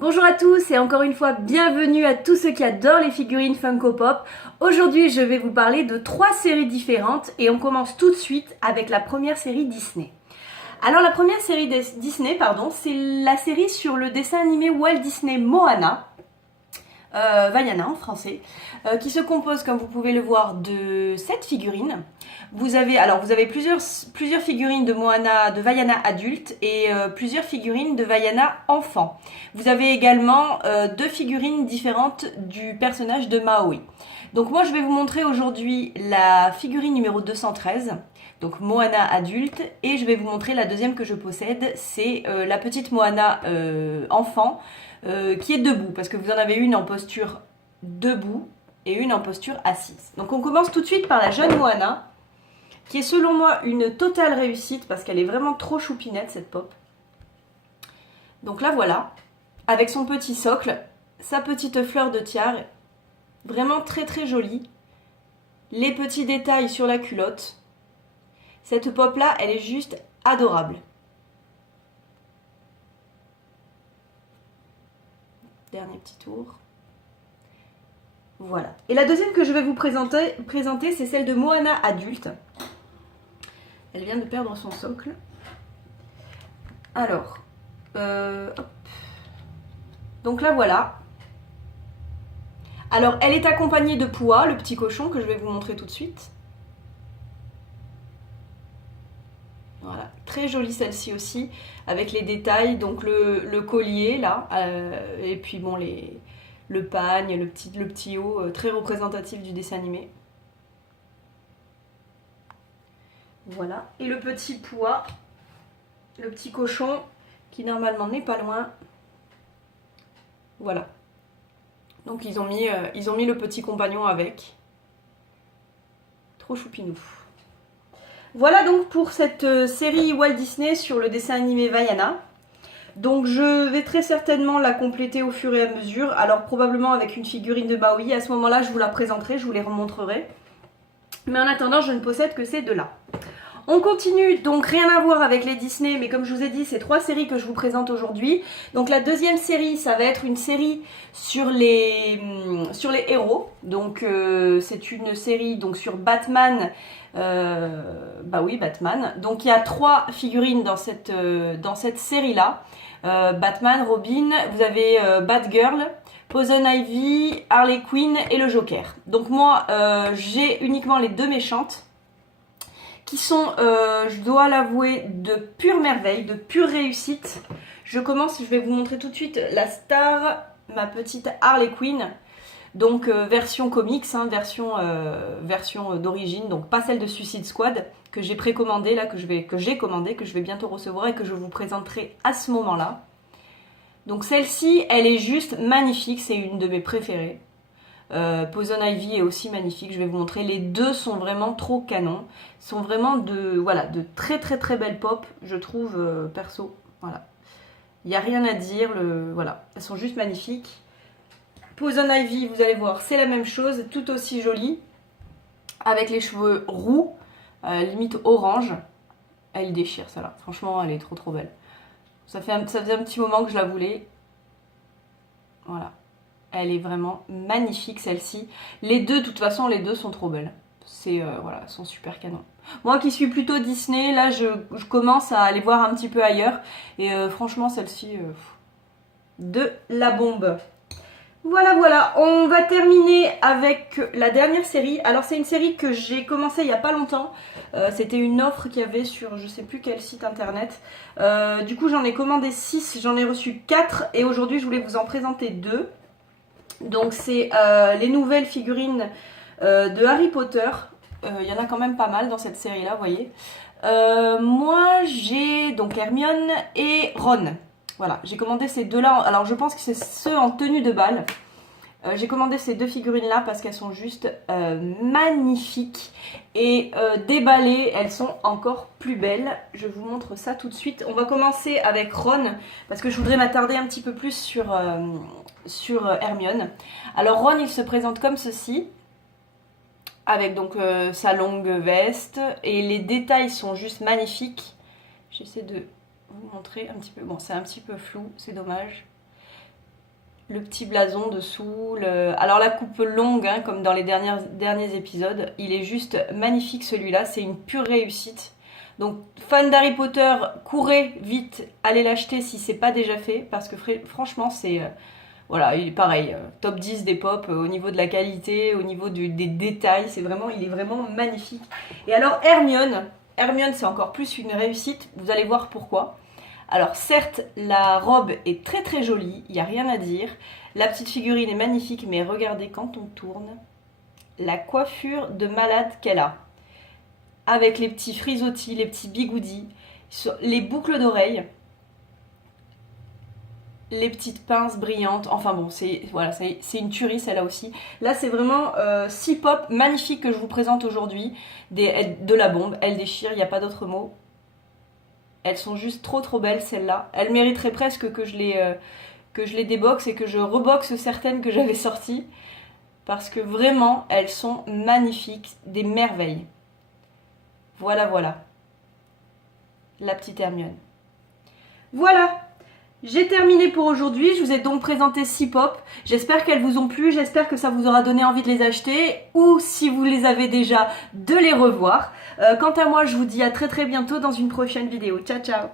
Bonjour à tous et encore une fois bienvenue à tous ceux qui adorent les figurines Funko Pop. Aujourd'hui je vais vous parler de 3 séries différentes et on commence tout de suite avec la première série Disney. Alors la première série Disney, c'est la série sur le dessin animé Walt Disney Moana. Vaiana en français, qui se compose, comme vous pouvez le voir, de 7 figurines. Vous avez plusieurs figurines de Moana, de Vaiana adulte et plusieurs figurines de Vaiana enfant. Vous avez également 2 figurines différentes du personnage de Maui. Donc moi je vais vous montrer aujourd'hui la figurine numéro 213, donc Moana adulte, et je vais vous montrer la deuxième que je possède, c'est la petite Moana enfant, qui est debout, parce que vous en avez une en posture debout et une en posture assise. Donc on commence tout de suite par la jeune Moana, qui est selon moi une totale réussite, parce qu'elle est vraiment trop choupinette cette pop. Donc la voilà, avec son petit socle, sa petite fleur de tiare, vraiment très très jolie. Les petits détails sur la culotte. Cette pop là, elle est juste adorable. Dernier petit tour. Voilà. Et la deuxième que je vais vous présenter c'est celle de Moana adulte. Elle vient de perdre son socle. Alors, hop. Donc là voilà. Alors elle est accompagnée de Pua, le petit cochon que je vais vous montrer tout de suite. Voilà, très jolie celle-ci aussi, avec les détails, donc le collier là, et puis bon le pagne, le petit haut, très représentatif du dessin animé. Voilà, et le petit Pua, le petit cochon, qui normalement n'est pas loin. Voilà. Donc ils ont mis le petit compagnon avec. Trop choupinou. Voilà donc pour cette série Walt Disney sur le dessin animé Vaiana. Donc je vais très certainement la compléter au fur et à mesure. Alors probablement avec une figurine de Maui. À ce moment-là, je vous la présenterai, je vous les remontrerai. Mais en attendant, je ne possède que ces deux-là. On continue, donc rien à voir avec les Disney, mais comme je vous ai dit, c'est 3 séries que je vous présente aujourd'hui. Donc la deuxième série, ça va être une série sur les héros. Donc c'est une série donc sur Batman. Bah oui, Batman. Donc il y a 3 figurines dans cette série-là. Batman, Robin, vous avez Batgirl, Poison Ivy, Harley Quinn et le Joker. Donc moi, j'ai uniquement les 2 méchantes, qui sont, je dois l'avouer, de pure merveille, de pure réussite. Je vais vous montrer tout de suite la star, ma petite Harley Quinn. Donc version comics, hein, version d'origine, donc pas celle de Suicide Squad, que j'ai précommandée là, que j'ai commandée, que je vais bientôt recevoir et que je vous présenterai à ce moment-là. Donc celle-ci, elle est juste magnifique, c'est une de mes préférées. Poison Ivy est aussi magnifique, je vais vous montrer. Les deux sont vraiment trop canons. Sont vraiment de très très très belles pop, je trouve, perso. Voilà. Il n'y a rien à dire, voilà. Elles sont juste magnifiques. Poison Ivy, vous allez voir, c'est la même chose, tout aussi jolie. Avec les cheveux roux, limite orange. Elle déchire, celle-là. Franchement, elle est trop trop belle. Ça faisait un petit moment que je la voulais. Voilà. Elle est vraiment magnifique celle-ci. Les deux, de toute façon, les deux sont trop belles. Voilà, sont super canons. Moi qui suis plutôt Disney, là je commence à aller voir un petit peu ailleurs. Et franchement, celle-ci, de la bombe. Voilà, on va terminer avec la dernière série. Alors c'est une série que j'ai commencé il n'y a pas longtemps. C'était une offre qu'il y avait sur je sais plus quel site internet. Du coup j'en ai commandé 6, j'en ai reçu 4 et aujourd'hui je voulais vous en présenter 2. Donc c'est les nouvelles figurines de Harry Potter. Il y en a quand même pas mal dans cette série là, vous voyez. Moi j'ai donc Hermione et Ron. Voilà, j'ai commandé ces deux là. Alors je pense que c'est ceux en tenue de bal. J'ai commandé ces 2 figurines là parce qu'elles sont juste magnifiques. Et déballées, elles sont encore plus belles. Je vous montre ça tout de suite. On va commencer avec Ron parce que je voudrais m'attarder un petit peu plus sur Hermione. Alors Ron, il se présente comme ceci, avec donc sa longue veste, et les détails sont juste magnifiques. J'essaie de vous montrer un petit peu, bon c'est un petit peu flou, c'est dommage. Le petit blason dessous. Alors la coupe longue, hein, comme dans les derniers épisodes. Il est juste magnifique celui-là. C'est une pure réussite. Donc, fan d'Harry Potter, courez vite, allez l'acheter si c'est pas déjà fait. Parce que franchement, c'est... voilà, il est pareil. Top 10 des pop au niveau de la qualité, au niveau des détails. Il est vraiment magnifique. Et alors, Hermione, c'est encore plus une réussite. Vous allez voir pourquoi. Alors certes, la robe est très très jolie, il n'y a rien à dire. La petite figurine est magnifique, mais regardez quand on tourne, la coiffure de malade qu'elle a. Avec les petits frisottis, les petits bigoudis, les boucles d'oreilles, les petites pinces brillantes. Enfin bon, c'est une tuerie celle-là aussi. Là, c'est vraiment 6 pop magnifiques que je vous présente aujourd'hui. De la bombe, elle déchire, il n'y a pas d'autre mot. Elles sont juste trop trop belles celles-là. Elles mériteraient presque que je les déboxe et que je reboxe certaines que j'avais sorties. Parce que vraiment, elles sont magnifiques, des merveilles. Voilà, voilà. La petite Hermione. Voilà, j'ai terminé pour aujourd'hui. Je vous ai donc présenté 6 pop. J'espère qu'elles vous ont plu. J'espère que ça vous aura donné envie de les acheter. Ou si vous les avez déjà, de les revoir. Quant à moi, je vous dis à très très bientôt dans une prochaine vidéo. Ciao, ciao!